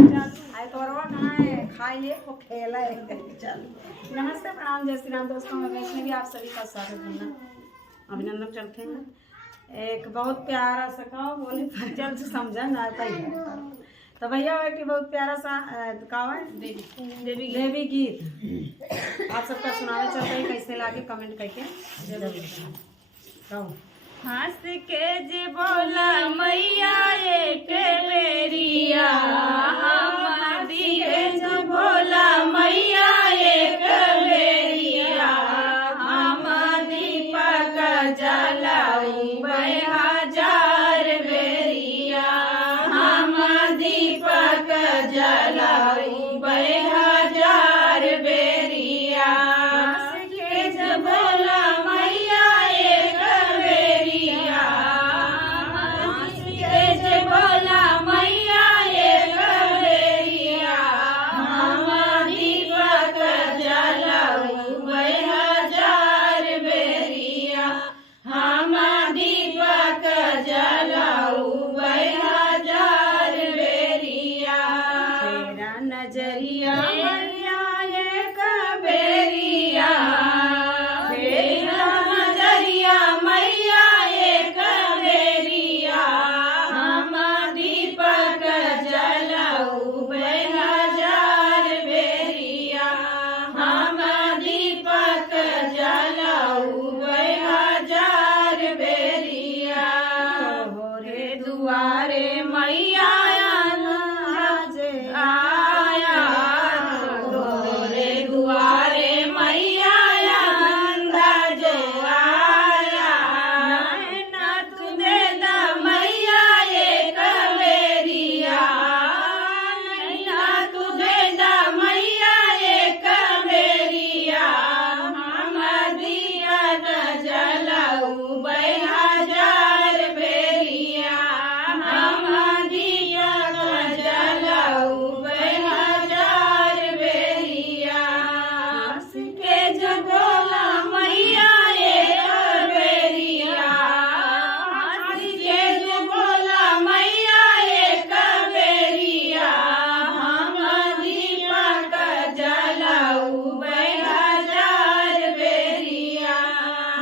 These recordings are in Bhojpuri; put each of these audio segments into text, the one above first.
आए तोरवा कहाँ है, खाइए को खेला है। नमस्ते, प्रणाम, जय श्री राम दोस्तों। मैं वैष्णवी भी आप सभी का स्वागत करना अभिनंदन करते हैं। एक बहुत प्यारा सा गाँव बोले चल से समझा ना आता ही तो भैया एक बहुत प्यारा सा गाँव है देवी गीत आप सबका सुनावे चलता है, कैसे लागे कमेंट करके जरूर गाओ। हंस के जे बोला मैया एक बेरिया, हमारी के जे बोला मैया एक बेरिया, हम दीपक जलाऊ हजार बेरिया, हम दीपक जलाऊ हजार बेरिया। हंस के जे बोला मैया एक बेरिया, हंस के जे बोला मैया एक बेरिया, हम दीपक जलाऊ हजार बेरिया, हम दीपक जलाऊ हजार बेरिया। तेरा नजरिया मैया एक बेरिया, तेरा नजरिया मैया एक बेरिया, हम दीपक जलाऊ हजार बेरिया, हम दीपक जलाऊ हजार बेरिया। तोहरे दुआरे मैया आज आया, तोहरे दुआरे मैया अंदाज आया, नैना तू दे दा मैया एक बेरिया, नैना तू दे दा मैया एक बेरिया, हम दीपक जलाऊ हजार बेरिया, हम दीपक जलाऊ हजार बेरिया। हंस के जो बोला मैया एक बेरिया, हंस के जो बोला मैया एक बेरिया, हम दीपक जलाऊ हजार बेरिया,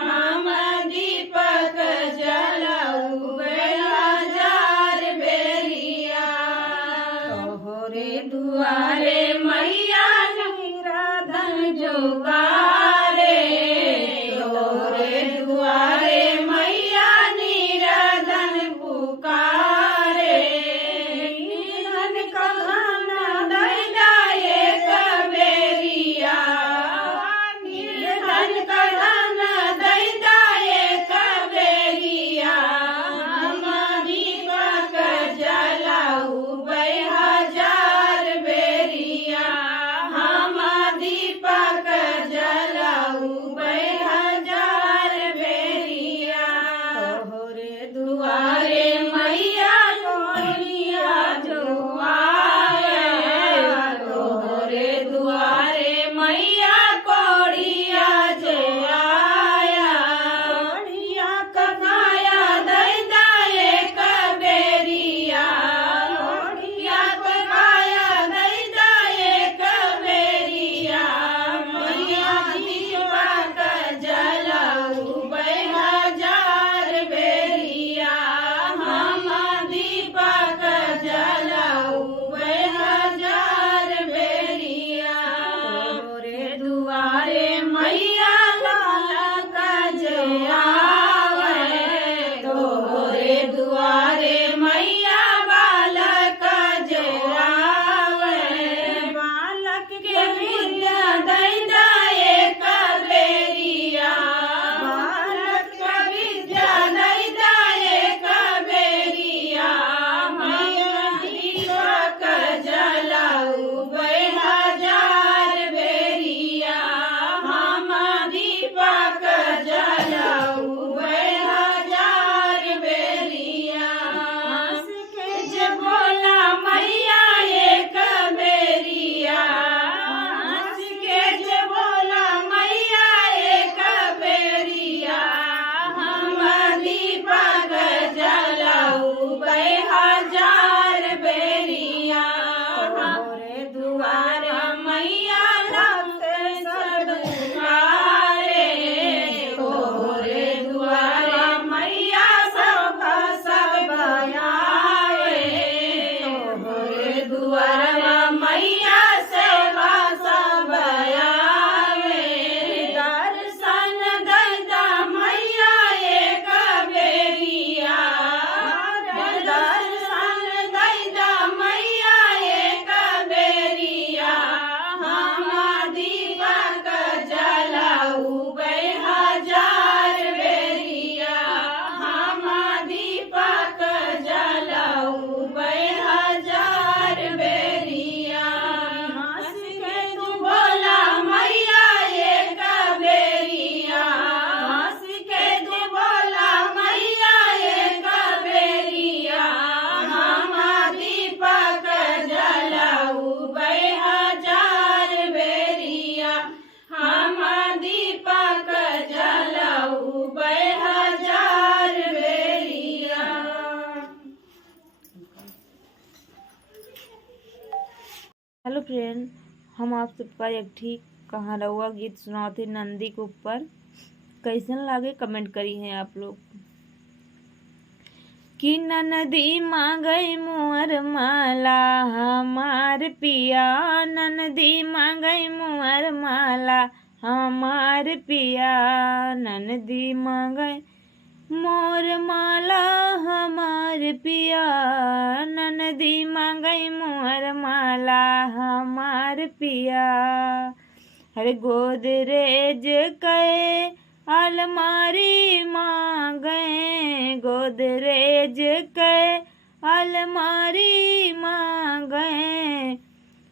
हम दीपक जलाऊ हजार बेरिया। तोहरे दुआरे मैया निराधन जोगारे, तोहरे दुआरे मैया निराधन पुकारे, निधन कधन दैदा एक बेरिया, निधन कधन दैदा एक बेरिया, हम दीपक जलाऊ हजार बेरिया, हम दीपक जलाऊ हेलो फ्रेंड, हम आप सबका एक ठीक कहाँ रहुआ गीत सुनाते नंदी के ऊपर। कैसन लागे कमेंट करी हैं आप लोग। कि ननदी मांगई मुअर माला हमार पिया, ननदी मांगई मुअर माला हमार पिया, ननदी मांगई मोर माला हमार पिया, ननदी मांगई मोर माला हमार पिया। हरे गोदरेज के अलमारी मांगे, गोदरेज के अलमारी मांगे,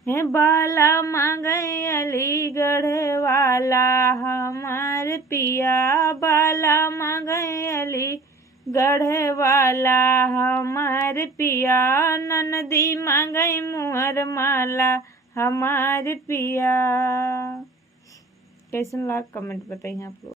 बाला मांगे अलीगढ़ वाला हमार पिया, बाला मांगे अलीगढ़ वाला हमार पिया, ननदी मांगे मुहर माला हमार पिया। कैसन लगा कमेंट बताइए आप लोग।